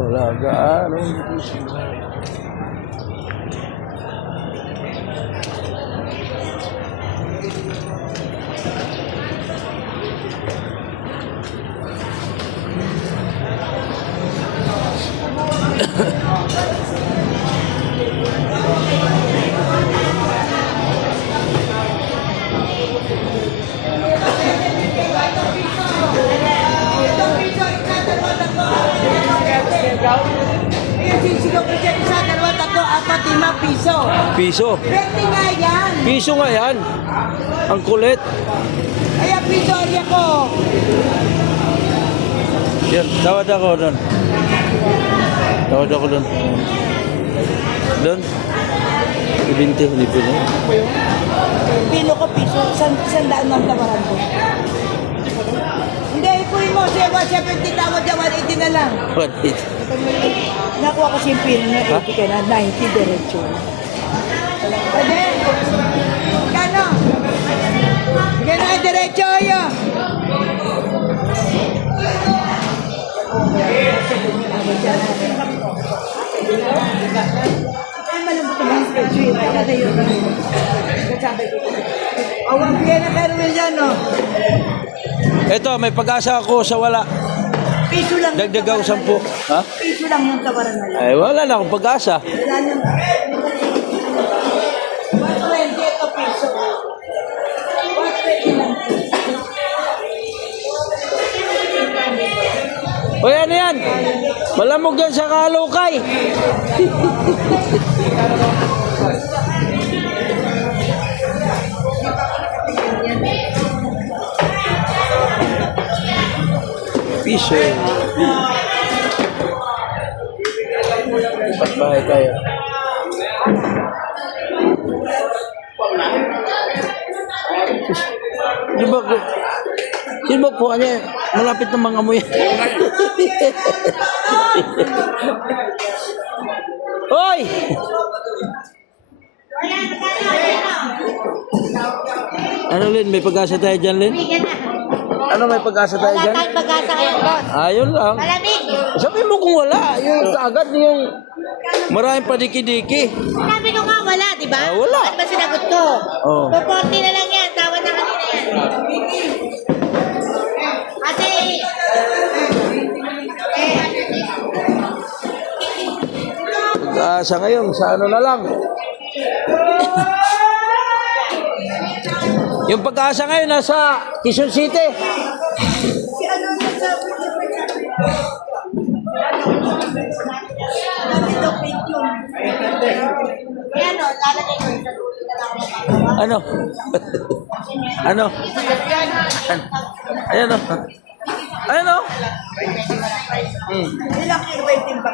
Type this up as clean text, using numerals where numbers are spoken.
Wala gaano. Piso. 20 nga yan. Piso nga yan. Ang kulit. Kaya piso area ko. Yan, tawad ako doon. Tawad ako doon. Doon. 20, hindi po na. Pilo ko piso. Sandaan ng tawaran ko. Hindi, ipuin mo. 170 tawad yan. 180 na lang. 180. Nakuha ko si pino na 80 ka na. 90 diretso. Pwede. Kano? Sige na, diretso ayo. Ay, malambot naman sa sweet. Kada yun. Awang bigyan na Carmel yan, no? Ito, may pag-asa ako sa wala. Piso lang. Dagdag ako 10. Ha? Piso lang yung tawaran na lang. Ay, wala na akong pag-asa. Wala nang... 120 ito piso. 120 lang. O yan yan. Malamog yan sa kalukay. Piso. Lipat bahay tayo. Di ba ko? Sino ba po? Ano yan? Malapit na mga amoy. Hoy! Ano Lin? May pag-asa tayo dyan, Lin? Ano may pag-asa tayo dyan? Wala tayong pag-asa ngayon, boss. Ayun lang. Malamig. Sabi mo kung wala. Yung agad yung maraming padiki-diki. Sabi ko nga, wala, di ba? Ah, wala. At ba sinagot ko? Oo. 240 na lang yan. Tawad na kanina yan. Ate! Sa ngayon, sa ano na lang. Yung pag-asa ngayon nasa Quezon City. Yan o, lalagay ko sa dulo na lang. Ano? Ano? Ayan o. Ayan o. Ilang kilo ba yung timbang?